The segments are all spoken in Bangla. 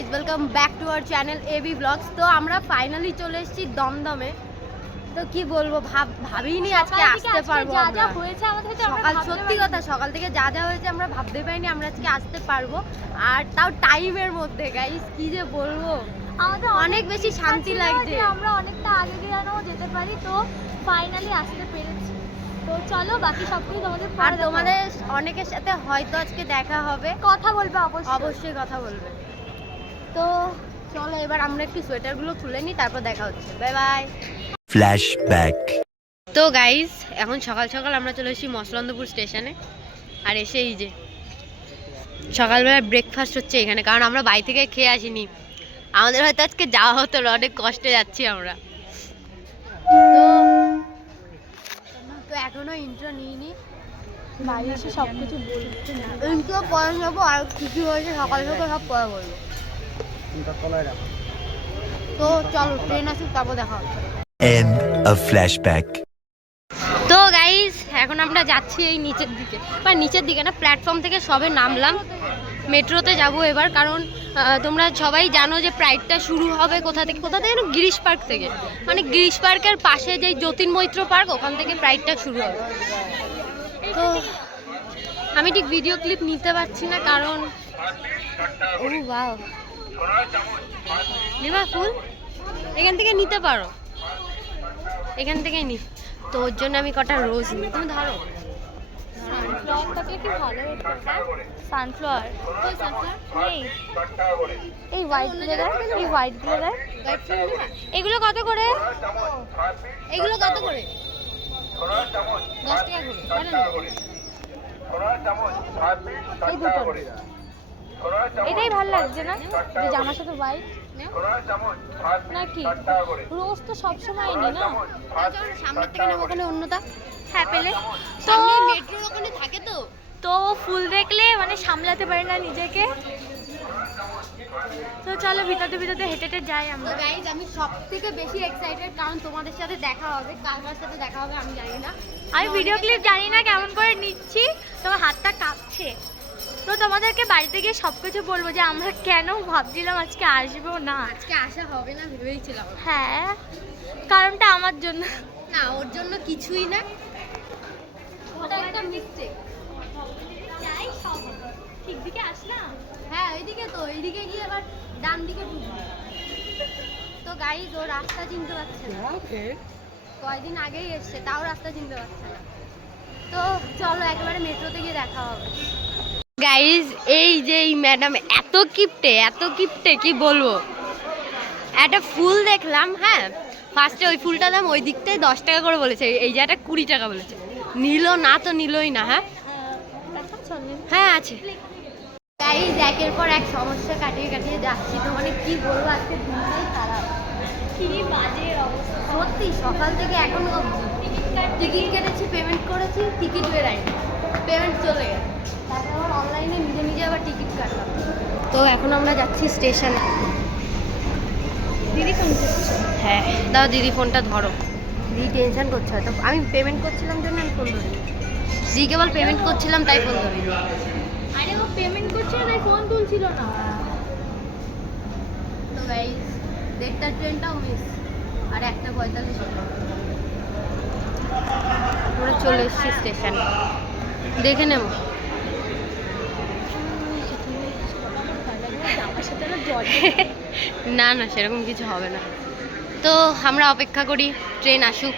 Guys, welcome back to our channel AB blogs. তো আমরা ফাইনালি চলে এসেছি দমদমে। তো কি বলবো, ভাবিনি আজকে আসতে পারবো আমরা। সত্যি কথা, সকাল থেকে যা যা হয়েছে আমরা ভাবতে পারিনি আমরা আজকে আসতে পারবো, আর তাও টাইমের মধ্যে। গাইজ কি যে বলবো, আমাদের অনেক বেশি শান্তি লাগছে। আমরা অনেকটা আগে গিয়ে যেতে পারি, তো ফাইনালি আসতে পেরেছি। তো চলো বাকি সবকিছু তোমাদের অনেকের সাথে হয়তো আজকে দেখা হবে, কথা বলবে, অবশ্যই কথা বলবে। তো চলো এবার আমরা একটু সোয়েটারগুলো খুলে নিই, তারপর দেখা হচ্ছে। Bye bye. ফ্ল্যাশব্যাক। তো গাইজ, এখন সকাল সকাল আমরা চলে এসেছি মসলন্দপুর স্টেশনে। আর এসে এই যে সকালবেলা ব্রেকফাস্ট হচ্ছে এখানে, কারণ আমরা বাড়ি থেকে খেয়ে আসিনি। আমাদের হয়তো আজকে যাওয়া হতো না, অনেক কষ্টে যাচ্ছি আমরা। তো এখনো ইন্ট্রো নিইনি, বাড়ি এসে সবকিছু বলতে না। ইন্ট্রো পরে নেবো, আর কিছু হয়েছে সকাল সকাল সব পরে বলবো। তো চলো ট্রেন আসুক, তারপর দেখা হচ্ছে। End of flashback. তো গাইজ, এখন আমরা যাচ্ছি এই নিচের দিকে, বা নিচের দিকে না, প্ল্যাটফর্ম থেকে সবে নামলাম। মেট্রোতে যাব এবার, কারণ তোমরা সবাই জানো যে প্রাইডটা শুরু হবে কোথা থেকে যেন, গিরিশ পার্ক থেকে। মানে গিরিশ পার্কের পাশে যে যতীন মৈত্র পার্ক, ওখান থেকে প্রাইডটা শুরু হবে। তো আমি ঠিক ভিডিও ক্লিপ নিতে পারছি না, কারণ ও ওয়াও, নেবা ফুল এখান থেকে নিতে পারো, এখান থেকেই নি। তো ওর জন্য আমি কটা রোজ নিই, তুমি ধরো। সানফ্লাওয়ার থাকলে কি ভালো হতো। সানফ্লাওয়ার নেই, এই হোয়াইট গুলো দেখ, এই হোয়াইট গুলো দেখ। এগুলো কত করে? এগুলো কত করে? 10 টাকা করে। এই দুটো, এটাই ভালো লাগছে না, যে জামার সাথে হোয়াইট নাকি? রোজ তো সবসময় নি না। সামনের থেকে নেবো, ওখানে অন্যটা। হ্যাঁ পেলে তো, সামনে মেট্রোর ওখানে থাকে তো। তো ফুল দেখলে মানে সামলাতে পারি না নিজেকে। তো চলো ভিতরে ভিতরে হেঁটে হেঁটে যাই আমরা। গাইজ, আমি সব থেকে বেশি এক্সাইটেড, কারণ তোমাদের সাথে দেখা হবে। কার সাথে দেখা হবে আমি জানি না। আমি ভিডিও ক্লিপ জানি না কেমন করে নিচ্ছি, তোমার হাতটা কাঁপছে। তো তোমাদেরকে বাড়িতে গিয়ে সব কিছু বলবো যে আমরা কেন ভাবছিলাম আজকে আসবো না। আজকে আসা হবে না ভেবেইছিলাম। হ্যাঁ, কারণটা আমার জন্য না, ওর জন্য কিছুই না, ওটা একটা মিস্টেক। যাই সব ঠিক দিকে আসলাম। হ্যাঁ এইদিকে, তো এইদিকে গিয়ে আবার ডান দিকে ঢুকবো। তো গাইজ, ও রাস্তা চিনতে পারছে না, কয়েকদিন আগেই এসছে, তাও রাস্তা চিনতে পারছে না। তো চলো একেবারে মেট্রোতে গিয়ে দেখা হবে। গাইজ, এই যে এই ম্যাডাম এত কিপটে কি বলবো। একটা ফুল দেখলাম, হ্যাঁ ফার্স্টে ওই ফুলটার দাম ওই দিকটাই 10 টাকা করে বলেছে, এই জায়গাটা 20 টাকা বলেছে। নিল না তো নিলই না। হ্যাঁ হ্যাঁ আছে। গাইজ, একের পর এক সমস্যা কাটিয়ে যাচ্ছি, তো মানে কি বলবো, আজকে দিনটাই খারাপ, কি বাজে অবস্থা। সত্যি। সকাল থেকে এখন টিকিট কেটেছি, পেমেন্ট করেছি, টিকিট বেরায়নি, পেমেন্ট চলে গেছে। তারপর আবার অনলাইনে নিজে আবার টিকিট কাটলাম। তো এখন আমরা যাচ্ছি স্টেশনে। দিদি ফোন করছে। হ্যাঁ দাও, দিদি ফোনটা ধরো। দিদি টেনশন করছে হয়তো, আমি পেমেন্ট করছিলাম জন্য আমি ফোন ধরি। দিদি কেবল পেমেন্ট করছিলাম তাই ফোন ধরি। আরে ও পেমেন্ট করছিল তাই ফোন তুলছিল না। তো গাইস, 1:30 ট্রেনটাও মিস, আর 1:45 আমরা চলে এসেছি স্টেশনে, দেখে নেব। না না, সেরকম কিছু হবে না। তো আমরা অপেক্ষা করি ট্রেন আসুক।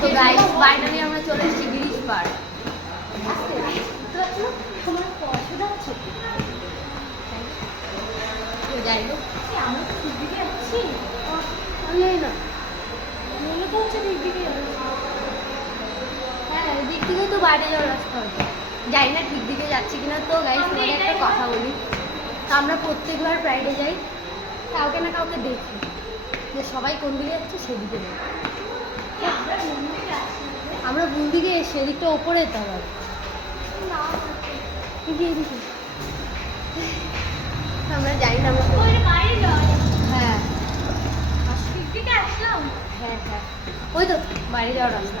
তো গাইস, ফাইনালি আমরা চলে এসেছি গিরিশ পার্ক। তোমার পছন্দ আছে? যাই হোক, আমরা তো ঠিক দিকে যাচ্ছি। আমি জানি না। মনে তো হচ্ছে ঠিক দিকে যাচ্ছি। হ্যাঁ, দিক থেকে তো বাইরে যাওয়ার রাস্তা হচ্ছে, জানি না ঠিক দিকে যাচ্ছি কিনা। তো গাইস, তোমাকে একটা কথা বলি, আমরা প্রত্যেকবার প্রাইডে যাই, কাউকে না কাউকে দেখি যে সবাই কোন দিকে যাচ্ছে সেদিকে যাই। আমরা ভুল দিকে সেদিকটা ওপরে যেতে হবে। আমরা জানি না আমরা বাইরে যাওয়া। হ্যাঁ ঠিক দিকে আসলাম। হ্যাঁ হ্যাঁ, ওই তো বাইরে যাওয়ার রাস্তা।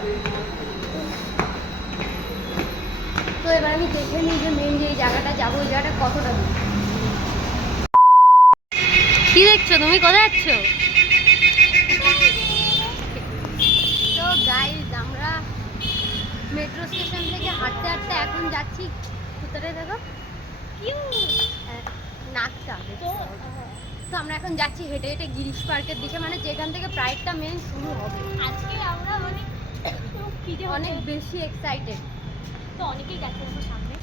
তো এবার আমি দেখে নিই যে মেন যে এই জায়গাটা যাবো, ওই জায়গাটা কতটা দূর। কি দেখছো তুমি? কোথায় যাচ্ছ? তো গাইজ আমরা মেট্রো স্টেশন থেকে হাঁটতে হাঁটতে এখন যাচ্ছি ভিতরে, দেখো নাকটা তো আমরা এখন যাচ্ছি হেঁটে হেঁটে গিরিশ পার্কের দিকে, মানে যেখান থেকে প্রাইডটা মেন শুরু হবে। আজকে আমরা অনেক বেশি এক্সাইটেড। তো অনেকেই যাচ্ছে আমার সামনে।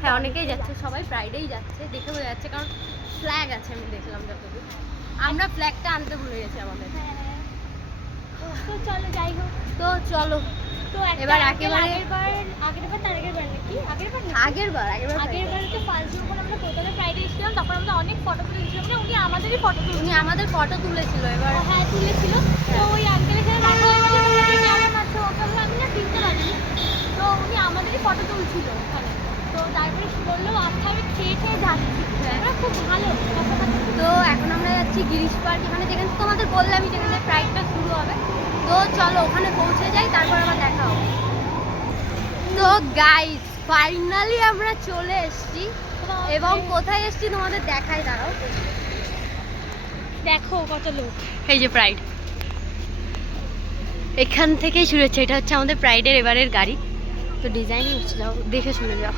হ্যাঁ অনেকেই যাচ্ছে, সবাই প্রাইডেই যাচ্ছে, দেখে বোঝা যাচ্ছে, কারণ ফ্ল্যাগ আছে আমি দেখলাম যতদূর। আমরা ফ্ল্যাগটা আনতে ভুলে গেছি আমাদের। তো চলো যাই হোক। তো চলো তো এবার একেবারে আগেরবার তার আগের বার নাকি আগেরবার তো ফার্স্ট যখন আমরা কলকাতা ফ্রাইডে এসেছিলাম তখন আমরা অনেক ফটো তুলেছিলাম, মানে উনি আমাদেরই ফটো উনি আমাদের ফটো তুলেছিল। এবার হ্যাঁ তুলেছিল। তো ওই আঙ্কেলের সাথে দেখা হয়ে গেছে, তো উনি কেমন আছে ওকে আমি না চিনতে পারিনি। তো উনি আমাদেরই ফটো তুলছিল ওখানে। তো তারপরে বললো আচ্ছা আমি খেয়ে খেয়ে যাচ্ছি। আমরা খুব ভালো। তো এখন আমরা যাচ্ছি গিরিশ পার্ক, এখানে যেখানে তোমাদের বললামই যেখানে প্রাইডটা শুরু হবে। তো চলো ওখানে পৌঁছে যাই, তারপর আবার দেখা হবে। তো গাইস ফাইনালি আমরা চলে এসেছি, এবং কোথায় এসেছি তোমাদের দেখাই, দাঁড়াও। দেখো কত লোক। এই যে প্রাইড, এখান থেকেই শুরু হচ্ছে। এটা হচ্ছে আমাদের প্রাইডের এবারের গাড়ি। তো ডিজাইনিং হচ্ছে, যাও দেখে শুনে যাও।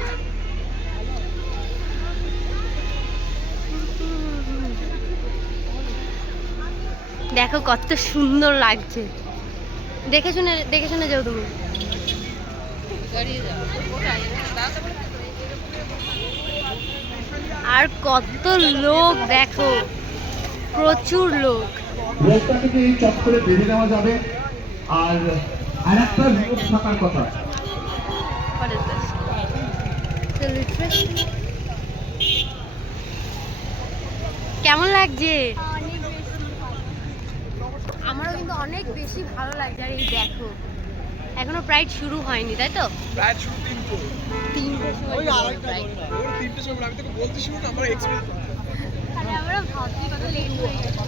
দেখো কত সুন্দর লাগছে, দেখে শুনে যাও তুমি। আর কত লোক দেখো, প্রচুর লোক। রোগটাকে এই চক্করে বেঁধে নেওয়া যাবে। আর আরেকটা রোগ থাকার কথা। What is this? The literacy. কেমন লাগছে? আমারও কিন্তু অনেক বেশি ভালো লাগছে। আর এই দেখো এখনো প্রাইড শুরু হয়নি, তাই তো? প্রায় শুরু 3টের সময় ওই আড়াইটায় ওর 3টের সময় আমি তোকে বলতে শুরু না আমরা এক্সপেক্ট আরে আমরা ভাবছি কত লেট হয়ে গেছে।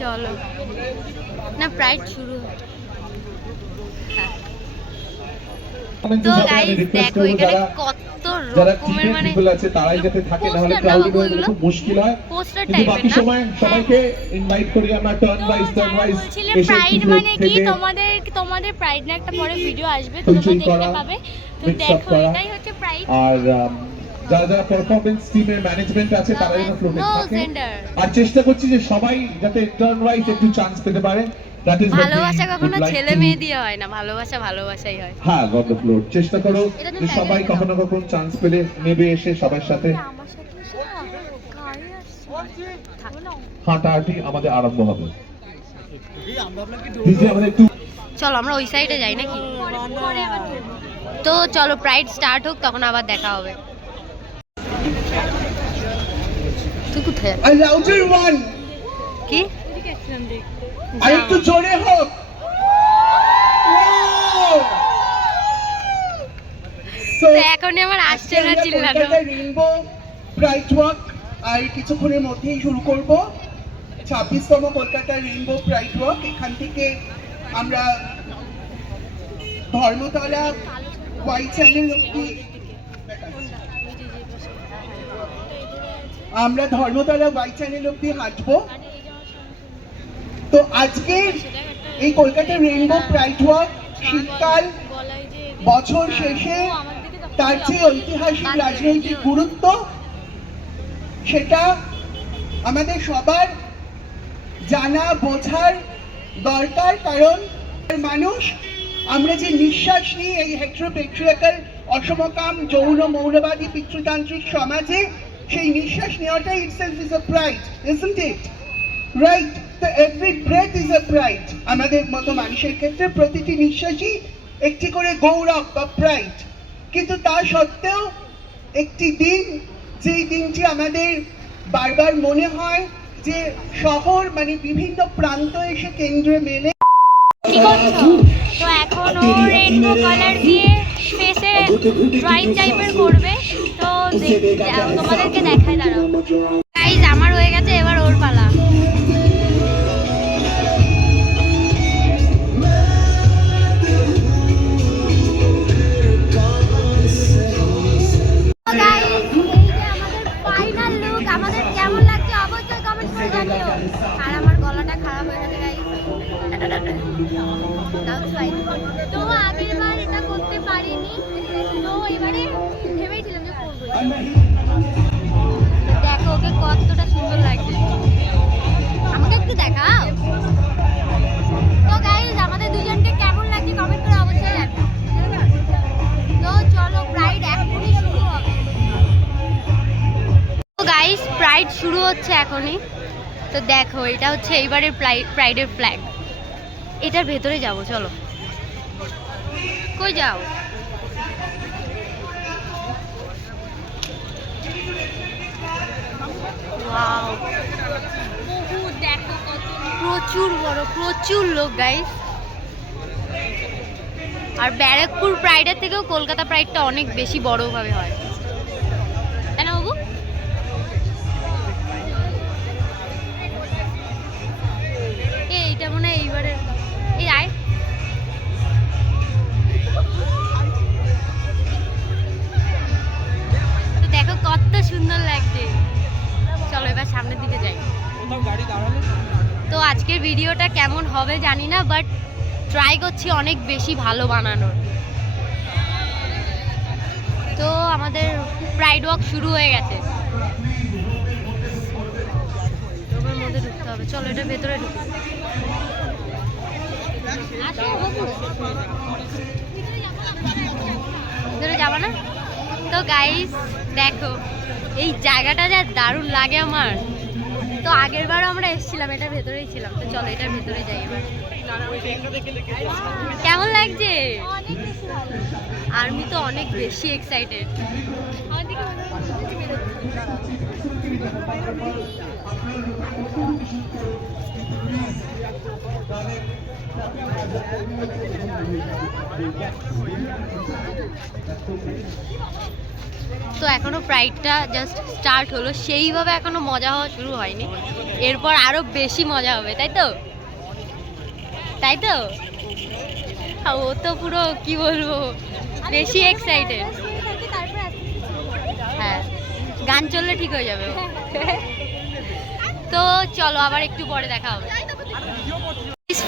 চলো না প্রাইড শুরু হয়। তো গাইস দেখো এখানে কত রকমের মানে আছে তারাই যাতে থাকে, না হলে ক্রাউডেড হয়ে গেলে খুব মুশকিল হয়। পোস্টার কিন্তু টাইপের বাকি না? সময় সবাইকে ইনভাইট করি আমরা টার্ন ওয়াইজ বলছিলে প্রাইড মানে কি, তোমাদের প্রাইড না একটা পরে ভিডিও আসবে, তোমরা দেখতে পাবে। তো দেখো এটাই হচ্ছে প্রাইড। আর যারা যারা পারফরম্যান্স টিমের ম্যানেজমেন্ট আছে তারা যেন ফ্লোটে No থাকে। gender. আর চেষ্টা করছি যে সবাই যাতে টার্ন ওয়াইজ একটু চান্স পেতে পারে। দ্যাট ইজ ভালোবাসা কখনো ছেলে মেয়ে দিয়ে হয় না, ভালোবাসা ভালোবাসাই হয়। হ্যাঁ গড দ্য ফ্লোর চেষ্টা করো এটা তো যে সবাই talent কখনো কখনো চান্স পেলে নেবে এসে সবার সাথে আমার সাথে এসে না গায়ে আসছে, থাকো না। হাঁটাহাঁটি আমাদের আরম্ভ হবে। ডিজে আমাদের একটু চলো আমরা ওই সাইডে যাই নাকি? তো চলো প্রাইড স্টার্ট হোক, তখন আবার দেখা হবে। তুই কোথায় আই লাউডার ওয়ান কি? আর একটু জোরে হোক। তো এখনই আমার আসছে না চিল্লানো। রেইনবো প্রাইড ওয়াক আর কিছুক্ষণের মধ্যেই শুরু করব। 26তম কলকাতা রেইনবো প্রাইড ওয়াক। এখান থেকে আমরা ধর্মতলা হোয়াইট চ্যানেল অব্দি হাঁটবো। তো আজকে এই কলকাতা রেইনবো প্রাইড ওয়াক শীতকাল বছর শেষে তার যে ঐতিহাসিক রাজনৈতিক গুরুত্ব সেটা আমাদের সবার জানা বোঝার দরকার। কারণ মানুষ আমরা যে নিঃশ্বাস নিই এই হেটেরোপেট্রিয়ার্কাল অসমকাম যৌন মৌলবাদী পিতৃতান্ত্রিক সমাজে, সেই নিঃশ্বাস নেওয়াটাই itself is a pride, isn't it? Right? So every breath is a pride. আমাদের মতো মানুষের ক্ষেত্রে প্রতিটি নিঃশ্বাসই একটি করে গৌরব বা প্রাইড। কিন্তু তা সত্ত্বেও একটি দিন, যেই দিনটি আমাদের বারবার মনে হয় যে শহর মানে বিভিন্ন প্রান্ত এসে কেন্দ্রে মেলে। কি করছো? তো এখন ও রেইনবো কালার দিয়ে ফেসে ড্রয়িং টাইপের করবে। তো তোমাদেরকে দেখাই, দাঁড়াও। গাইস আমার হয়ে গেছে, এবার ওর পালা। আমাদের ফাইনাল লুক, আমাদের কেমন লাগছে অবশ্যই কমেন্ট করে তো আগের বার এটা করতে পারিনি, তো এবারে ভেবেছিলাম যে করবো। দেখো ওকে কতটা সুন্দর লাগছে, আমাকে একটু দেখাও। তো গাইজ আমাদের দুজনকে কেমন লাগছে কমেন্ট করে অবশ্যই জানাবে। তো চলো প্রাইড এখনই শুরু হবে। তো গাইজ প্রাইড শুরু হচ্ছে এখনই। তো দেখো এটা হচ্ছে এইবারের প্রাইডের ফ্ল্যাগ। এটার ভেতরে যাব, চলো। কই যাও? ওয়াও, দেখো কত প্রচুর বড়, প্রচুর লোক গাইস। আর ব্যারাকপুর প্রাইডের থেকেও কলকাতা প্রাইডটা অনেক বেশি বড়ভাবে হয়, তাই না বাবু? এইটা মনে হয় এইবারে এই আয়। তো দেখো কত সুন্দর লাগছে। চলো এবার সামনের দিকে যাই। তো আজকের ভিডিওটা কেমন হবে জানি না, বাট ট্রাই করছি অনেক বেশি ভালো বানানোর। তো আমাদের প্রাইড ওয়াক শুরু হয়ে গেছে। ওর মধ্যে ঢুকতে হবে, চলো এটা ভেতরে ঢুকি। ভেতরে যাবা না? তো গাইস দেখো এই জায়গাটা যা দারুণ লাগে আমার। তো আগের বারও আমরা এসেছিলাম, এটার ভেতরেই ছিলাম। তো চলো এটার ভেতরে যাই এবার। কেমন লাগছে? আর্মি তো অনেক বেশি এক্সাইটেড। তো এখনো প্রাইডটা জাস্ট স্টার্ট হলো, সেইভাবে এখনো মজা হওয়া শুরু হয়নি। এরপর আরো বেশি মজা হবে, তাই তো? তাই তো? ও তো পুরো কি বলবো, বেশি এক্সাইটেড। হ্যাঁ, গান চললে ঠিক হয়ে যাবে। তো চলো আবার একটু পরে দেখা হবে।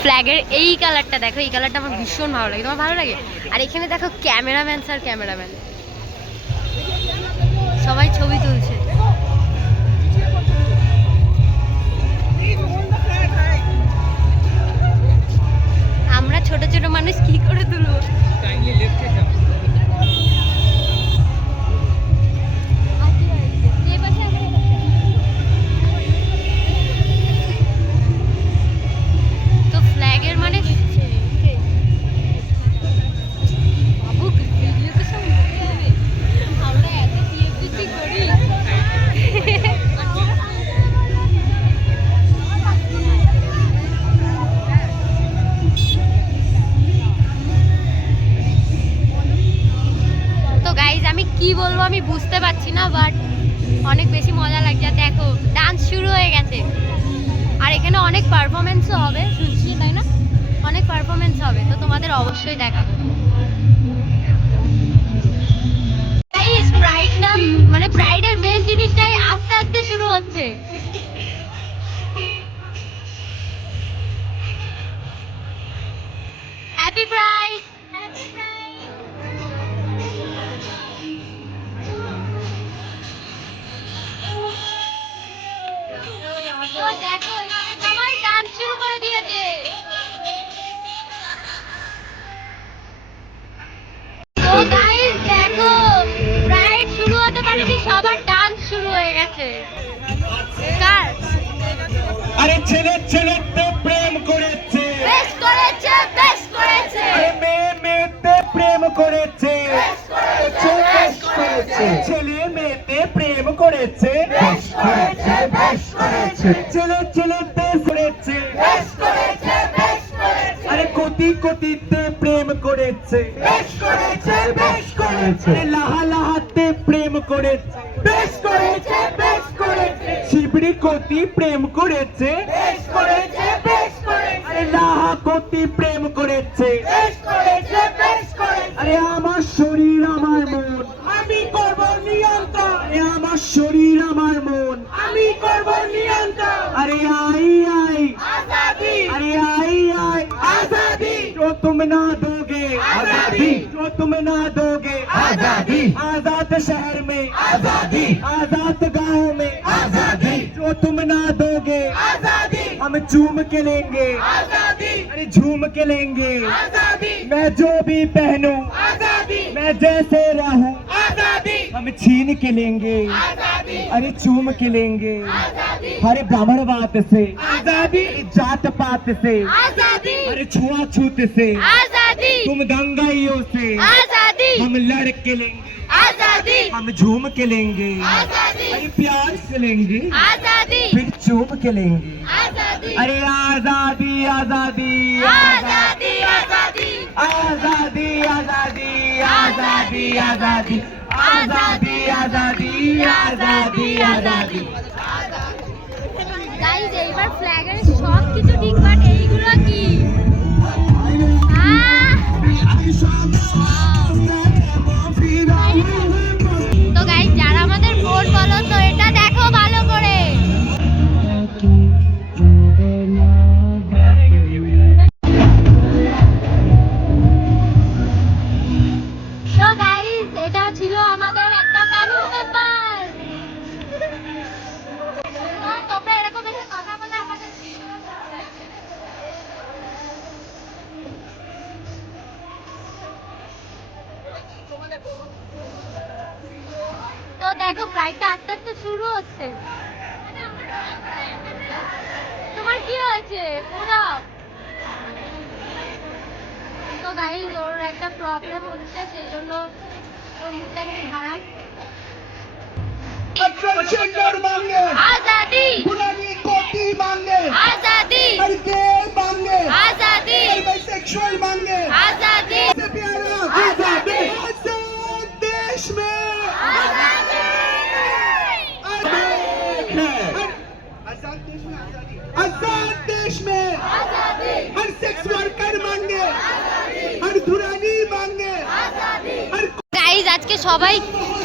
ফ্ল্যাগের এই কালারটা দেখো, এই কালারটা আমার ভীষণ ভালো লাগে। তোমার ভালো লাগে? আর এখানে দেখো ক্যামেরাম্যান স্যার, ক্যামেরাম্যান সবাই ছবি তুলছে। আমরা ছোট ছোট মানুষ কি করে তুলবো? তো ফ্ল্যাগের মানে আমরা এত টিএফবিসি করি। তো গাইজ আমি কি বলবো আমি বুঝতে পারছি না, বাট অনেক বেশি মজা লাগছে। দেখো ডান্স শুরু হয়ে গেছে, আর এখানে অনেক পারফরমেন্সও হবে শুনছি, তাই না? অনেক পারফরমেন্স হবে, তো তোমাদের অবশ্যই দেখাবো। প্রাইডটা মানে প্রাইডের মেন জিনিসটাই আস্তে আস্তে শুরু হচ্ছে। Happy pride. দেখো সবাই ডান্স শুরু করে দিয়েছে। তো গাইস দেখো প্রাইড শুরু হতে পারেনি, সবার ডান্স শুরু হয়ে গেছে। কার? আরে ছেলে ছেলেতে প্রেম করেছে, বেশ করেছে, বেশ করেছে। আরে মেয়ে মেয়েতে প্রেম করেছে, বেশ করেছে। ছেলে মেয়েতে প্রেম করেছে, বেশ করেছে, বেশ করেছে। ছেলে ছেলেতে করেছে, বেশ করেছে, বেশ করেছে। আরে কোটি কোটিতে প্রেম করেছে, বেশ করেছে, বেশ করেছে। লাহা লাহাতে প্রেম করেছে, বেশ করেছে, বেশ করেছে। শিবরি কোটি প্রেম করেছে, বেশ করেছে, বেশ করেছে। আরে লাহা কোটি প্রেম করেছে, বেশ করেছে, বেশ করেছে। আরে আমার শরীর আমার মন আমি করব নিয়ন্ত্রণ, আরে আমার শরীর আমার মন আমি করব নিয়ন্ত্রণ। আরে আই আই আজাদি, আরে আই আই तुम ना दोगे आजादी, जो तुम ना दोगे आजादी, आजाद शहर में आजादी, आजाद गाँव में आजादी, जो तुम ना दोगे आजादी, हम झूम के लेंगे आजादी, अरे झूम के लेंगे आजादी, मैं जो भी पहनूं आजादी, मैं जैसे रहूं आजादी, हम छीन के लेंगे आजादी, अरे चूम के लेंगे आजादी, हर ब्राह्मणवाद से आजादी, जात पात से आजादी, अरे छुआछूत से आजादी, तुम दंगाइयों से आजादी, हम लड़ के लेंगे आजादी, हम झूम के लेंगे आजादी, अरे प्यार से लेंगे आजादी, फिर चूम के लेंगे आजादी, अरे आजादी आजादी आजादी, आजादी, आजादी आजादी आजादी आजादी आजादी आजादी आजादी आजादी। গাইজ এইবার ফ্ল্যাগের সব কিছু ঠিক, বাট এইগুলো কি তো গাইজ যারা আমাদের বোন বলো তো এটা দেখো ভালো করে। তো গাইজ এটা ছিল আমাদের একটা ফ্যামিলি মেম্বার। তোমরা এরকম এসে কথা বলে আমাদের তো দেখো ফ্লাইটটা আস্তে আস্তে শুরু হচ্ছে। তোমার কি হয়েছে পুরো? তো গাইজ ওর একটা প্রবলেম হচ্ছে, সেই জন্য ওর মুখটা একটু খারাপ। ट्रांसजेंडर मांगे आजादी, गुलामी कोटी मांगे आजादी, हर गे मांगे आजादी, हर बाइसेक्सुअल मांगे आजादी, सबसे प्यारा आजादी आजाद देश में आजाद देश में आजादी आजाद देश में आजादी, हर सेक्स वर्कर मांगे हर धुरानी मांगे हर গাইজ আজকে সবাই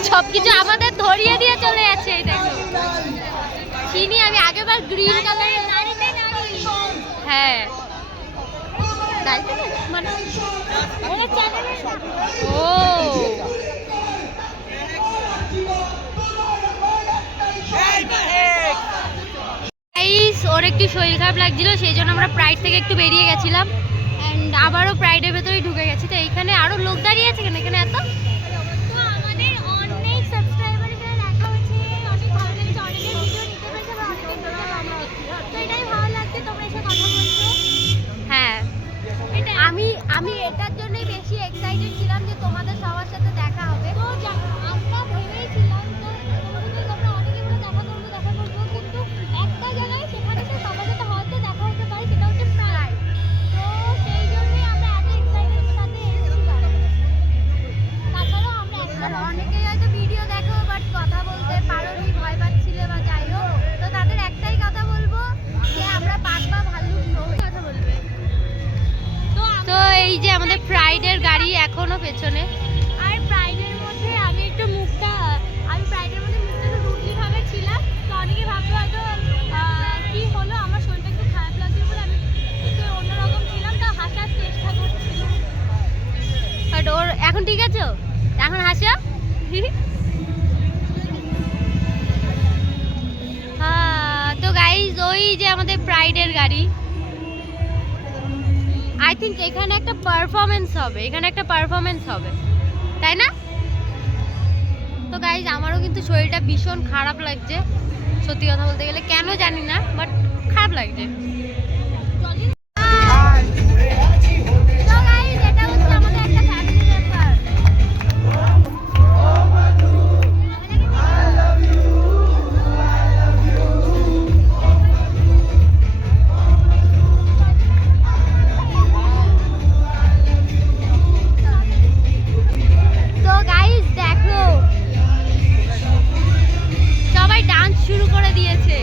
সবকিছু আমাদের ধরিয়ে দিয়ে চলে যাচ্ছে। এই দেখো চিনি, আমি আগেরবার গ্রিন কালারের হ্যাঁ মানে ও গাইজ ওর একটু শরীর খারাপ লাগছিল, সেই জন্য আমরা প্রাইড থেকে একটু বেরিয়ে গেছিলাম অ্যান্ড আবারও প্রাইডের ভেতরেই ঢুকে গেছি। তো এইখানে আরো লোক দাঁড়িয়ে আছে কেন এখানে এত? তো আমাদের অনেক সাবস্ক্রাইবারের সাথে দেখা হচ্ছে, অনেক ভালো লেগেছে, অনেকের ভিডিও নিতে পেরেছে, আবার অনেকের ভিডিও আমরা তো এটাই ভালো লাগছে, তোমরা এসে কথা বলছো। হ্যাঁ আমি এটার জন্যই বেশি এক্সাইটেড ছিলাম যে তোমাদের সবার সাথে দেখা হবে। তো আমরা ভেবেছিলাম তো আমরা অনেকের সাথে দেখা করবো, কিন্তু একটা জায়গায় সেখানে তো সবার সাথে হয়তো দেখা হতে পারে, সেটা হচ্ছে প্রাইড। তো সেই জন্যই আমরা এত এক্সাইটেড সাথে এসেছিলাম। তাছাড়াও আমরা আর অনেকেই হয়তো ভিডিও দেখো বাট কথা বলতে পারোনি, ভয় পাচ্ছিলে বা যাই হোক, তো তাদের একটাই কথা বলবো যে আমরা পাকবা ভাল্লুক নই। কথা বলবে। তো এই যে আমাদের প্রাইডের গাড়ি এখনো পেছনে। আর প্রাইডের মধ্যে আমি প্রাইডের মধ্যে মুখটা একটু রুটলি ভাবে ছিলাম, তো অনেকে ভাবলো হয়তো কি হলো, আমার শরীরটা একটু খারাপ লাগছিল বলে আমি একটু অন্যরকম ছিলাম, তো হাসার চেষ্টা করছিলাম। বাট ওর এখন ঠিক আছে, এখন হাসো। হ্যাঁ তো গাইজ ওই যে আমাদের প্রাইডের গাড়ি। আই থিঙ্ক এখানে একটা পারফরমেন্স হবে, তাই না? তো গাইজ আমারও কিন্তু শরীরটা ভীষণ খারাপ লাগছে, সত্যি কথা বলতে গেলে কেন জানি না, বাট খারাপ লাগছে। তো গাইজ এটা হচ্ছে আমাদের একটা ফ্যামিলি মেম্বার। তো গাইজ দেখো সবাই ডান্স শুরু করে দিয়েছে।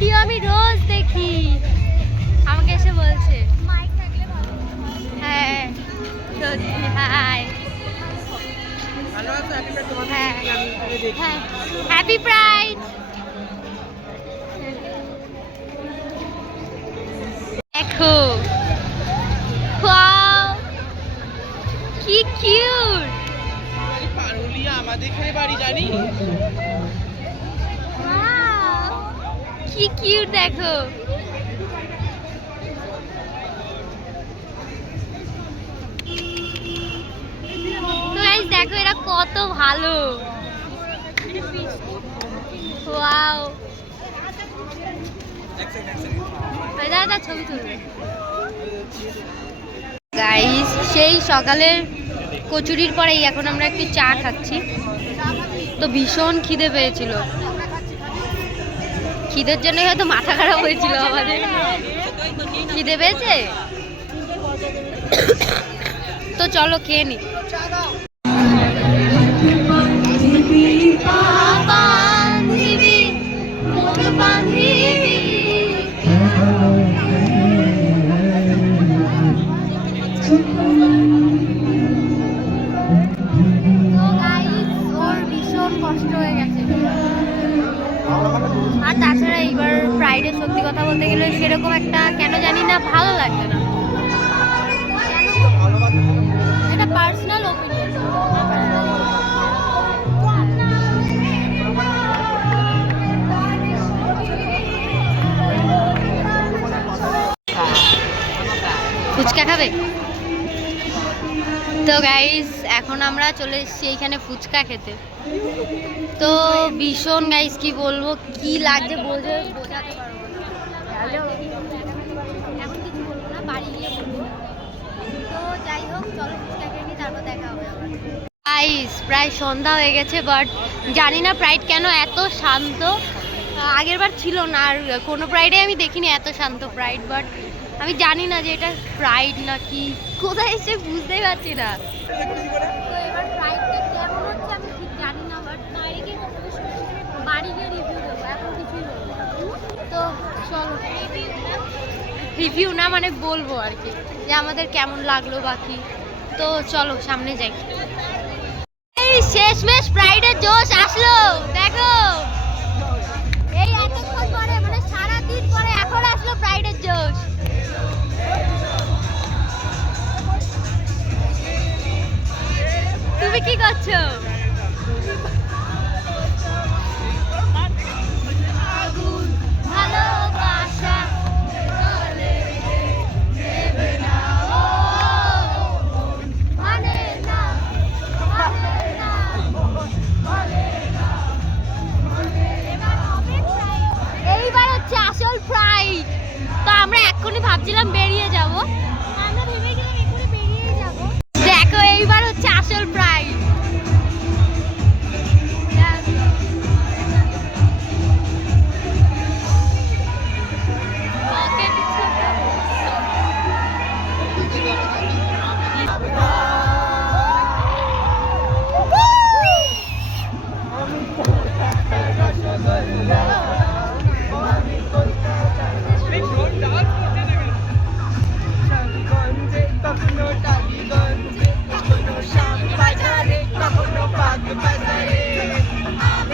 ভিডিও আমি রোজ দেখি, আমাকে এসে বলছে হ্যাঁ সত্যি। হাই হ্যাঁ হ্যাঁ হ্যাপি প্রাইড। দেখো ওয়াও কি কিউট। পারুলিয়া আমাদের এখানে বাড়ি জানি। Wow, কি কিউট দেখো। তো গাইস দেখো এরা কত ভালো। ওয়াও দাদা ছবি তুলবে। গাইস সেই সকালের কচুরির পরেই এখন আমরা একটু চা খাচ্ছি। তো ভীষণ খিদে পেয়েছিল, খিদের জন্য হয়তো মাথা খারাপ হয়েছিল আমাদের। খিদে পেয়েছে তো চলো খেয়ে নি। কষ্ট হয়ে গেছে। আর তাছাড়া এইবার ফ্রাইডে সত্যি কথা বলতে গেলে সেরকম একটা কেন জানি না ভালো লাগছে না। এটা পার্সোনাল ওপিনিয়ন। ফুচকা খাবে? তো গাইস এখন আমরা চলে এসেছি এইখানে ফুচকা খেতে। তো ভীষণ গাইস কি বলবো, কি লাগছে বোঝাতে পারবো না। এখন কিছু বলবো না, বাড়ি গিয়ে বলবো। তো যাই হোক চলো ফুচকা খেয়ে নিই, তারপর দেখা হবে আবার। গাইস প্রায় সন্ধ্যা হয়ে গেছে, বাট জানি না প্রাইড কেন এত শান্ত। আগের বার ছিল না, আর কোনো প্রাইডে আমি দেখিনি এত শান্ত প্রাইড। বাট আমি জানি না যে এটা প্রাইড নাকি কোথায় এসে বুঝতেই পারছি না। তো এবার প্রাইডটা কেমন হচ্ছে আমি ঠিক জানি না, বাট বাড়ি গিয়ে রিভিউ দেবো, এখন কিছুই বলবো। তো চলো রিভিউ না মানে বলবো আর কি যে আমাদের কেমন লাগলো বাকি। তো চলো সামনে যাই। এই শেষমেশ প্রাইডের জোশ আসলো দেখো, এই এতক্ষণ পরে মানে সারাদিন পরে এখন আসলো প্রাইডের জোশ। তুমি কি করছো? ভালোবাসা এইবার হচ্ছে আসল প্রাইড। তো আমরা এক্ষুনি ভাবছিলাম বেরিয়ে যাব, আমরা ভেবেছিলাম এক্ষুনি বেরিয়ে যাব। দেখো এইবার হচ্ছে আসল প্রাইড।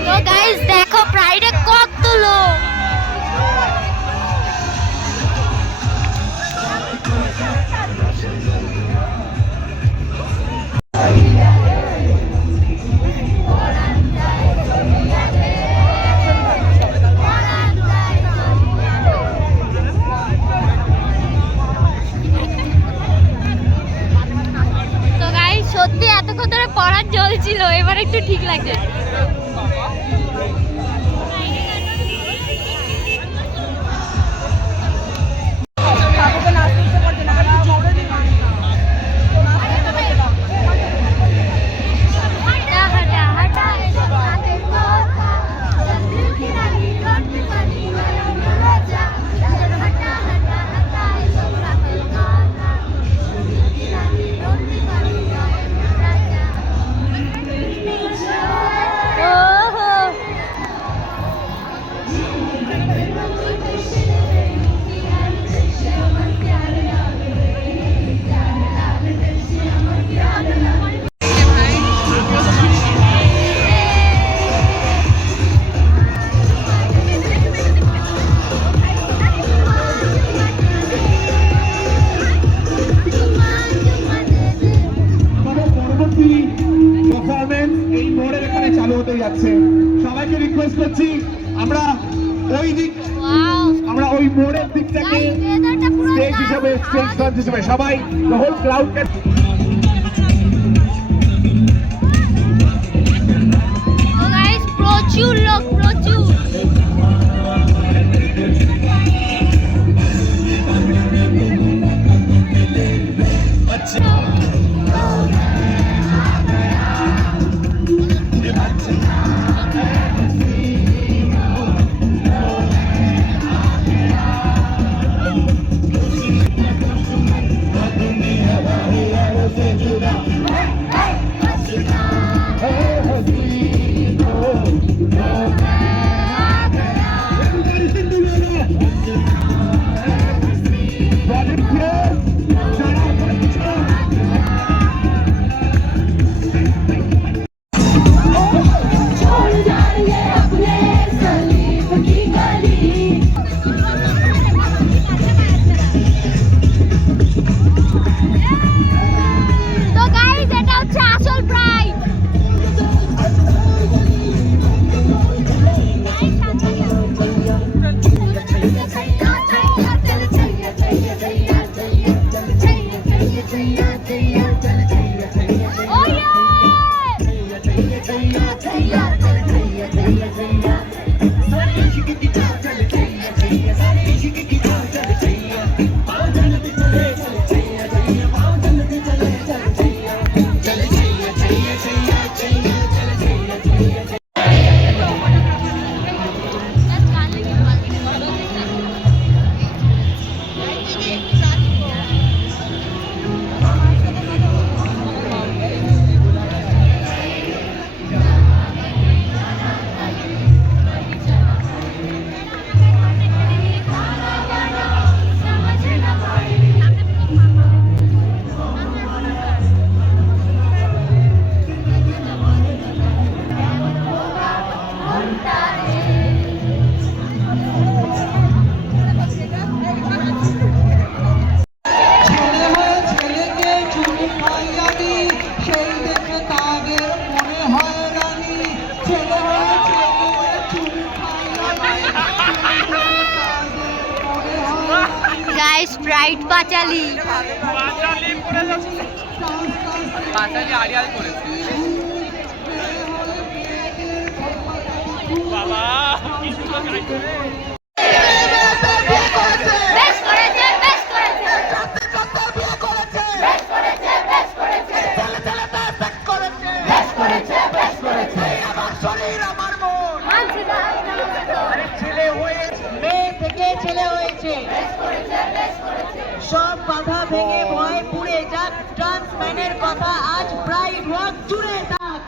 তো গাইস দেখো প্রাইডে কত লোক। তো গাইস সত্যি এতক্ষণ ধরে পড়ার জ্বলছিল, এবার একটু ঠিক লাগছে। হিসেবে স্টেজ ফ্রন্ট হিসেবে সবাই দ্য হোল ক্রাউড ক্যান তো গাইস প্রচুর লোক প্রচুর তো গাইস এটা হচ্ছে আসল প্রাইড গাইস প্রাইড পাঁচালি পাঁচালি আড়িয়াল করেছে বাবা বেশ করেছে বেশ করেছে ছেলে হয়ে মেয়ে থেকে ছেলে হয়েছে সব বাধা ভেঙে ভয় পুড়ে যাক ট্রান্স ম্যানের কথা আজ প্রাইড ওয়াক জুড়ে থাক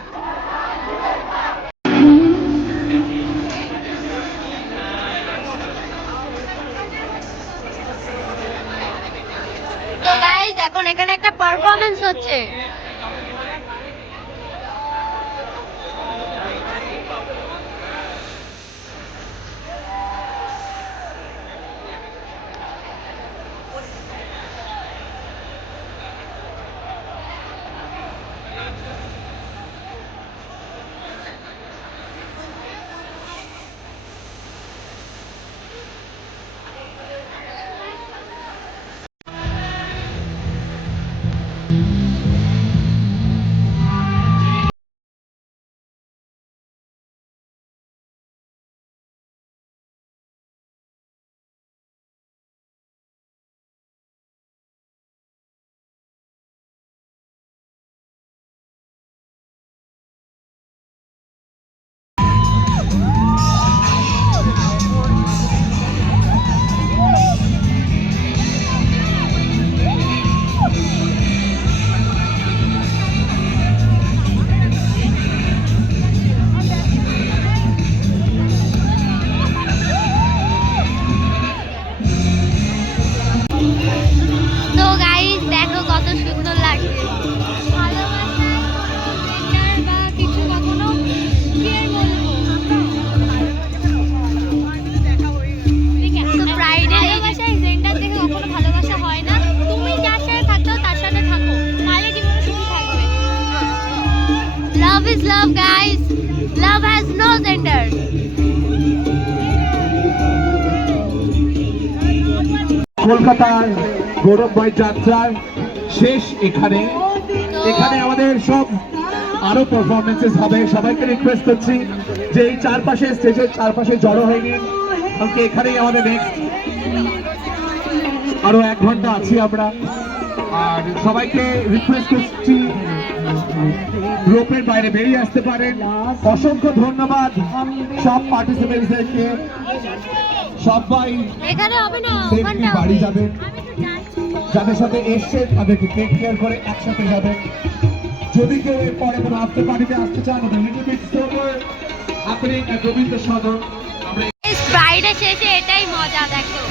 তো গাইস এখন এখানে একটা পারফরম্যান্স হচ্ছে is love, guys. Love has no gender. কলকাতার গৌরবময় যাত্রার শেষ এখানে। এখানে আমাদের সব আরো পারফরমেন্সেস হবে। সবাইকে রিকোয়েস্ট করছি যে এই চারপাশে স্টেজের চারপাশে জড়ো হয়ে নিন, কারণ কি এখানেই আমাদের নেক্সট আরো 1 ঘন্টা আছি আমরা। আর সবাইকে রিকোয়েস্ট করছি গ্রুপের বাইরে বেরিয়ে আসতে পারেন। অসংখ্য ধন্যবাদ সব পার্টিসিপেন্টসদেরকে। সবাই এখানে হবে না, সেফলি ওখানটা বাড়ি হবে। যাবেন। যাদের সাথে এসছে তাদেরকে টেক কেয়ার করে একসাথে যাবেন। যদি কেউ এরপরে কোনো আফটার পার্টিতে আসতে চান, লিটল বিট সোবার হ্যাপেনিং এট রবীন্দ্র সদন। আমরা ফ্রাইডে শেষে এটাই মজা, দেখো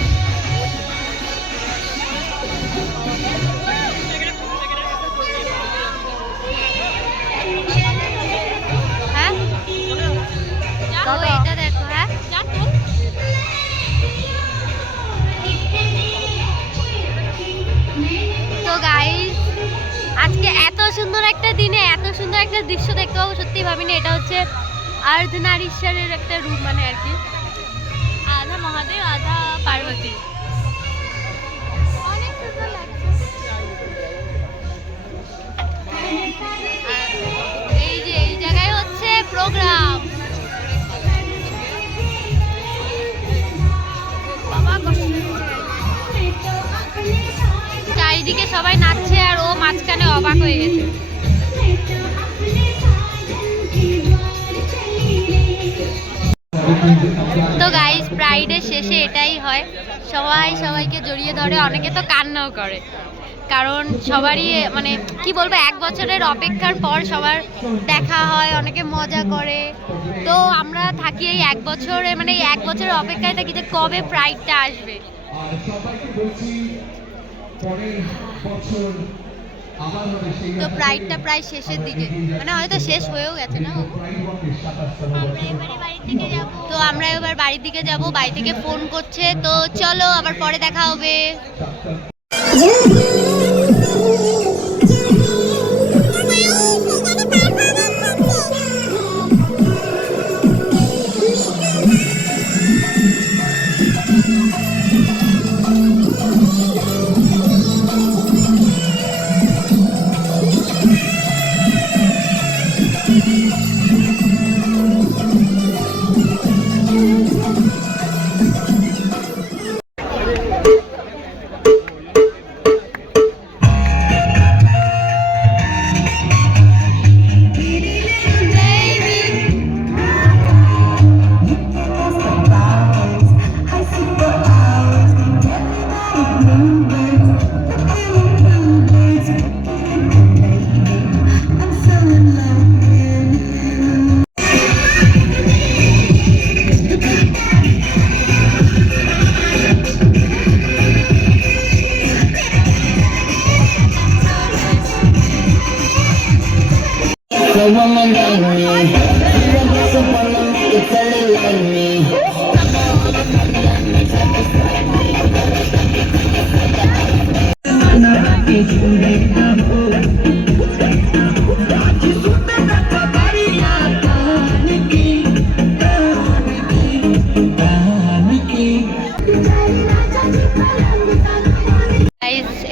হ্যাঁ তো এটা দেখো। হ্যাঁ তো গাইস, আজকে এত সুন্দর একটা দিনে এত সুন্দর একটা দৃশ্য দেখতে পাবো সত্যি ভাবিনি। এটা হচ্ছে আর্ধনারীশ্বরের একটা রূপ, মানে আর কি আধা মহাদেব আধা পার্বতী। অনেক সুন্দর লাগছে। আর এই যে এই জায়গায় হচ্ছে প্রোগ্রাম। চারিদিকে সবাই নাচছে আর ও মাঝখানে অবাক হয়ে গেছে। তো গাইস, প্রাইডের শেষে এটাই হয়, সবাই সবাইকে জড়িয়ে ধরে, অনেকে তো কান্নাও করে, কারণ সবারই মানে কি বলবো 1 বছরের অপেক্ষার পর সবার দেখা হয়, অনেকে মজা করে। তো আমরা থাকি এই 1 বছরে, মানে এই 1 বছরের অপেক্ষায় থাকি যে কবে প্রাইডটা আসবে। তো প্রাইডটা প্রায় শেষের দিকে, মানে হয়তো শেষ হয়েও গেছে না। তো আমরা এবার বাড়ির দিকে যাব, বাড়ি থেকে ফোন করছে। তো চলো আবার পরে দেখা হবে।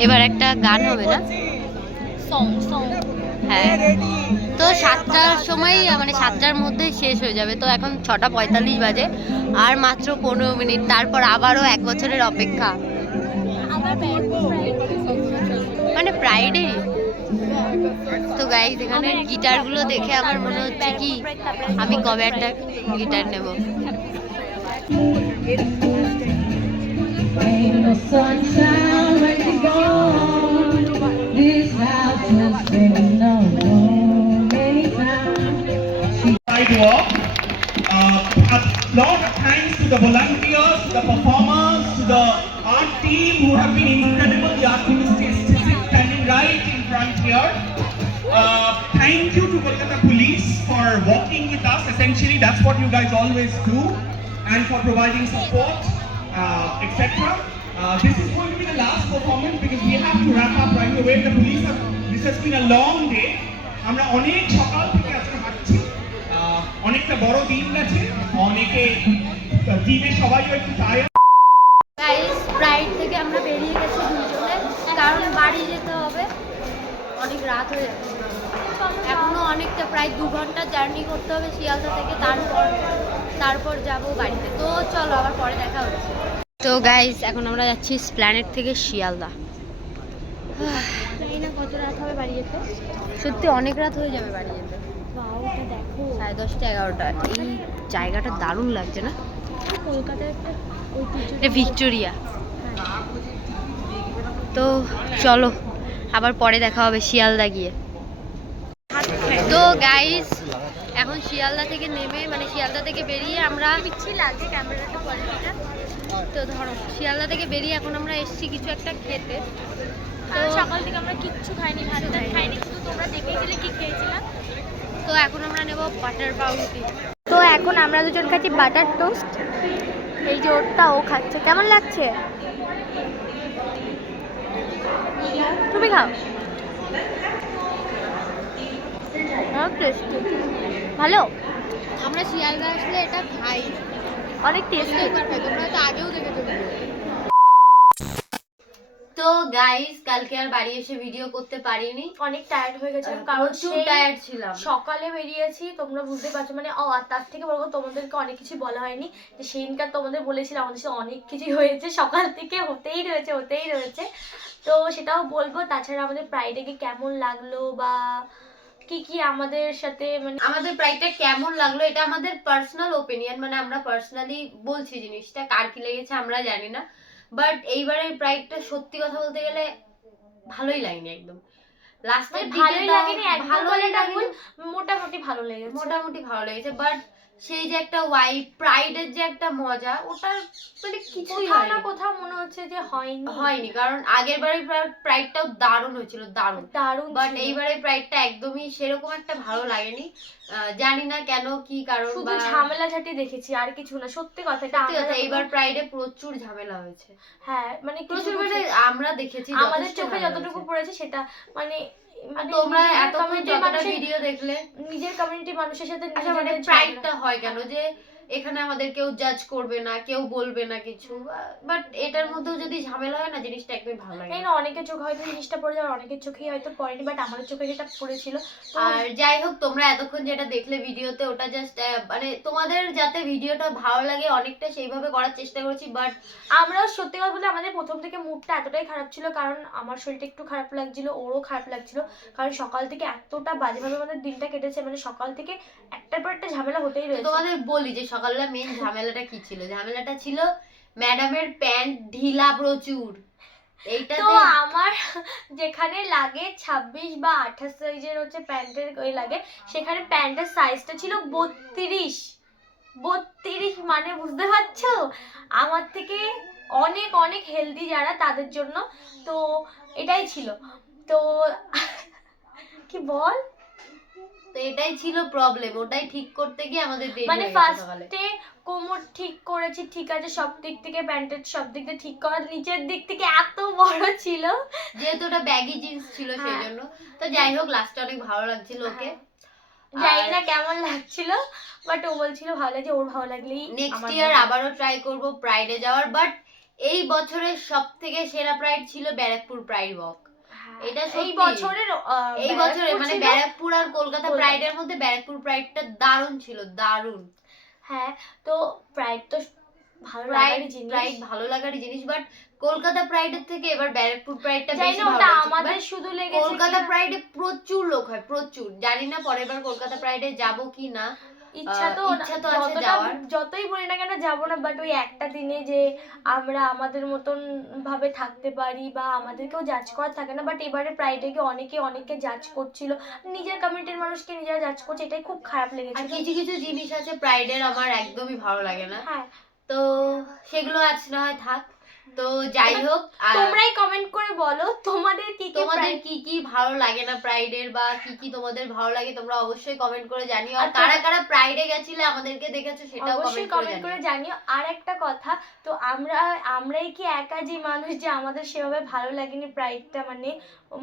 এবার একটা গান হবে না, হ্যাঁ। তো 7টার সময়, মানে 7টার মধ্যে শেষ হয়ে যাবে। তো এখন 6:45 বাজে, আর মাত্র 15 মিনিট, তারপর আবারও 1 বছরের অপেক্ষা, মানে ফ্রাইডে। তো গাইস, এখানে গিটারগুলো দেখে আমার মনে হচ্ছে কি আমি কবে একটা গিটার নেব। Sidewalk. A lot of thanks to the volunteers, to the performers, to the art team who have been incredible. The art team is standing right in front here. Thank you to Kolkata Police for walking with us. Essentially, that's what you guys always do, and for providing support, etc. This is going to be the last performance because we have to wrap up right away. The police have. This has been a long day. আমরা অনেক সকাল থেকে আজকে হাঁটছি, অনেকটা বড় দিন গেছে, অনেকে টিমে সবাই একটু টায়ার্ড। গাইস, প্রাইড থেকে আমরা বেরিয়ে গেছি দুজনে, কারণ বাড়ি যেতে হবে, অনেক রাত হয়ে যাচ্ছে। এখনো অনেকটা প্রায় 2 ঘন্টা জার্নি করতে হবে শিয়ালদা থেকে, তারপর যাব বাড়িতে। তো চলো আবার পরে দেখা হচ্ছে। তো গাইস এখন আমরা যাচ্ছি স্প্ল্যানেট থেকে শিয়ালদা। জানি না কত রাত হবে বাড়ি যেতে। সত্যি অনেক রাত হয়ে যাবে বাড়ি যেতে, ওটা দেখো 10:30 11টা। এই জায়গাটা দারুণ লাগছে না? কলকাতার একটা ঐতিহ্য। এটা ভিক্টোরিয়া। তো চলো আবার পরে দেখা হবে শিয়ালদা গিয়ে। তো গাইস এখন শিয়ালদা থেকে নেমে, মানে শিয়ালদা থেকে বেরিয়ে আমরা পিচ্ছি লাগছে ক্যামেরাটা কোয়ালিটিটা। তো ধরো শিয়ালদা থেকে বেরিয়ে এখন আমরা এসেছি কিছু একটা খেতে। তো সকাল থেকে আমরা কিচ্ছু খাইনি, ভাত খাইনি, শুধু তোমরা দেখেছিলে কি খেয়েছিলাম। তো এখন আমরা নেব বাটার পাউরুটি। তো এখন আমরা দুজন খাচ্ছি বাটার টোস্ট। এই যে ওরটা ও খাচ্ছে, কেমন লাগছে? তুমি খাও। টেস্টি, ভালো। আমরা শিয়ালদা আসলে এটা খাই, অনেক টেস্টি। তোমরা তো আগেও দেখেছো। তো গাইস কালকে আর বাড়ি এসে ভিডিও করতে পারিনি, অনেক টায়ার্ড হয়ে গেছিলাম, কারণ প্রচুর সেই টায়ার্ড ছিলাম। সকালে বেরিয়েছি, তোমরা বুঝতে পারছো। মানে আর তার থেকে বড় কথা, তোমাদেরকে অনেক কিছু বলা হয়নি যে সেদিনকার তোমাদের বলেছিলাম আমাদের সাথে অনেক কিছুই হয়েছে, সকাল থেকে হতেই রয়েছে। তো সেটাও বলবো। তাছাড়া আমাদের প্রাইডে গিয়ে কেমন লাগলো বা কি আমাদের সাথে, মানে আমাদের প্রাইডটা কেমন লাগলো এটা আমাদের পার্সোনাল ওপিনিয়ন, মানে আমরা পার্সোনালি বলছি জিনিসটা, কার কি লেগেছে আমরা জানি না। বাট এইবারের প্রাইডটা সত্যি কথা বলতে গেলে ভালোই লাগেনি একদম। লাস্টের দিকে ভালোই লাগেনি, একদম ভালোই লাগেনি, মোটামুটি ভালো লেগেছে। বাট সেই যে একটা প্রাইডের যে একটা মজা, ওটা মানে কিছুই কোথাও না হয়নি। কোথাও মনে হচ্ছে যে হয়নি, কারণ আগের বারের প্রাইডটাও দারুণ হয়েছিল, দারুণ। বাট ছিল। এইবারের প্রাইডটা একদমই সেরকম একটা ভালো লাগেনি, জানি না কেন কি কারণ। শুধু ঝামেলা ঝাঁটি দেখেছি, আর কিছু না। সত্যি কথা, এটা সত্যি কথা, এইবার প্রাইডে প্রচুর ঝামেলা হয়েছে। হ্যাঁ, মানে প্রচুর, মানে আমরা দেখেছি আমাদের চোখে যতটুকু পড়েছে সেটা, মানে তোমরা নিজের এতক্ষণ community যতটা মানুষের- ভিডিও দেখলে, নিজের কমিউনিটি মানুষের সাথে আচ্ছা মানে নিজেদের প্রাইডটা ঝগড়া। হয় কেন যে এখানে আমাদের কেউ জাজ করবে না, কেউ বলবে না কিছু, বাট এটার মধ্যেও যদি ঝামেলা হয় না, জিনিসটা একদমই ভালো লাগে এই না। না, অনেকের চোখে হয়তো জিনিসটা পড়ে যায়, অনেকের চোখেই হয়তো পড়েনি, বাট আমাদের চোখে যেটা পড়েছিল। তো আর যাই হোক, তোমরা এতক্ষণ যেটা দেখলে ভিডিওতে, ওটা জাস্ট মানে তোমাদের যাতে ভিডিওটা ভালো লাগে অনেকটা সেইভাবে করার চেষ্টা করেছি। বাট আমরাও সত্যি কথা বলতে আমাদের প্রথম থেকে মুডটা এতটাই খারাপ ছিল, কারণ আমার শরীরটা একটু খারাপ লাগছিল, ওরও খারাপ লাগছিল, কারণ সকাল থেকে এতটা বাজেভাবে আমাদের দিনটা কেটেছে। মানে সকাল থেকে একটার পর একটা ঝামেলা হতেই রয়েছে। তোমাদের বলি যে সকালবেলা মেন ঝামেলাটা কি ছিল। ঝামেলাটা ছিল ম্যাডামের প্যান্ট ঢিলা প্রচুর। এইটা তো আমার যেখানে লাগে 26 বা 28 সাইজের হচ্ছে প্যান্টের ওই লাগে, সেখানে প্যান্টের সাইজটা ছিল 32, মানে বুঝতে পারছো, আমার থেকে অনেক অনেক হেলদি যারা, তাদের জন্য। তো এটাই ছিল। তো কি বল, তো এটাই ছিল প্রবলেম, ওটাই ঠিক করতে গিয়ে আমাদের দেরি মানে হয়ে গেছে সকালে। ফার্স্টে কোমর ঠিক করেছি, ঠিক আছে, সব দিক থেকে প্যান্টের সব দিক থেকে ঠিক করা, নিচের দিক থেকে এত বড় ছিল, যেহেতু ওটা ব্যাগি জিন্স ছিল সেই জন্য। তো যাই হোক, লাস্টে অনেক ভালো লাগছিল ওকে। জানি না কেমন লাগছিল, বাট ও বলছিল ভালো লাগছে, ওর ভালো লাগলেই। নেক্সট ইয়ার আবারও ট্রাই করব প্রাইডে যাওয়ার। বাট এই বছরের সবথেকে সেরা প্রাইড ছিল ব্যারাকপুর প্রাইড ওয়াক। এটা এই সত্যি বছরের এই বছরে মানে ব্যারাকপুর আর কলকাতা প্রাইডের মধ্যে ব্যারাকপুর প্রাইডটা দারুণ ছিল, দারুণ। হ্যাঁ, তো প্রাইড তো ভালো লাগারই জিনিস, প্রাইড ভালো লাগারই জিনিস, বাট কলকাতা প্রাইডের থেকে এবার ব্যারাকপুর প্রাইডটা জানি বেশি না ভালো ওটা লাগছে। আমাদের But শুধু লেগেছে কলকাতা কিনা। প্রাইডে প্রচুর লোক হয়, প্রচুর। জানি না পরের বার কলকাতা প্রাইডে যাব কি না, ইচ্ছা তো আছে যাওয়ার। যতই বলি না কেন যাবো না, বাট ওই একটা দিনে যে আমরা আমাদের মতন ভাবে থাকতে পারি বা আমাদেরকেও জাজ করা থাকে না। বাট এবারে প্রাইডে গিয়ে অনেকে জাজ করছিল, নিজের কমিউনিটির মানুষকে নিজেরা জাজ করছে, এটাই খুব খারাপ আর লেগেছে। কিছু কিছু জিনিস আছে প্রাইডের আমার একদমই ভালো লাগে না, হ্যাঁ, তো সেগুলো আজ না হয় থাক। তো যাই হোক, তোমরাই কমেন্ট করে বলো তোমাদের কি কি ভালো লাগে না প্রাইডের, বা কি কি তোমাদের ভালো লাগে, তোমরা অবশ্যই কমেন্ট করে জানিও। আর আর কারা কারা প্রাইডে গেছিলে আমাদেরকে দেখেছো সেটাও অবশ্যই কমেন্ট করে জানিও। আর একটা কথা, তো আমরাই কি একা যে মানুষ যে আমাদের সেভাবে ভালো লাগেনি প্রাইডটা, মানে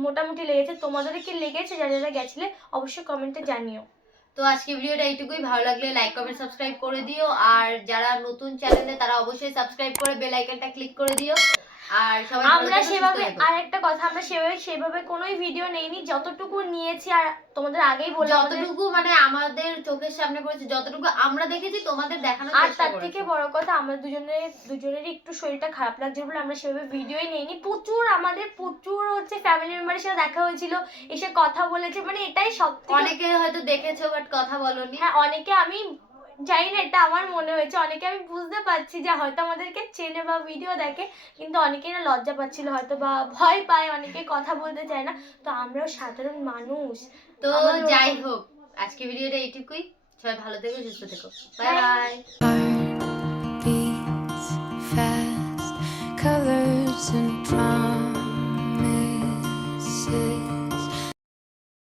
মোটামুটি লেগেছে, তোমাদের কি লেগেছে যারা যারা গেছিলে অবশ্যই কমেন্টে জানিও। তো আজকে ভিডিওটা এইটুকুই, ভালো লাগলে লাইক কমেন্ট সাবস্ক্রাইব করে দিও। আর যারা নতুন চ্যানেলে তারা অবশ্যই সাবস্ক্রাইব করে বেল আইকনটা ক্লিক করে দিও। আর সবাই আমরা সেভাবে, আর একটা কথা, আমরা সেভাবে কোনোই ভিডিও নেইনি, যতটুকু নিয়েছি আর তোমাদের আগেই বললাম যতটুকু মানে আমাদের চোখের সামনে পড়েছে, যতটুকু আমরা দেখেছি তোমাদের দেখানোর আর চেষ্টা তার করেছি। থেকে বড় কথা আমরা দুজনেরই একটু শরীরটা খারাপ লাগছে বলে আমরা সেভাবে ভিডিওই নেইনি। আমাদের প্রচুর হচ্ছে ফ্যামিলি মেম্বারের সাথে দেখা হয়েছিল, এসে কথা বলেছে, মানে এটাই সব অনেকে হয়তো দেখেছো বাট কথা বলোনি। হ্যাঁ, অনেকে, আমি জানি না, এটা আমার মনে হয়েছে, অনেকে আমি বুঝতে পারছি যে হয়তো আমাদেরকে চেনে বা ভিডিও দেখে, কিন্তু অনেকেই না লজ্জা পাচ্ছিল হয়তো বা ভয় পায়, অনেকে কথা বলতে চায় না। তো আমরাও সাধারণ মানুষ। তো যাই হোক, আজকে ভিডিওটা এইটুকুই। সবাই ভালো থেকো, সুস্থ থেকো, bye bye. Beats fast, colors and promise.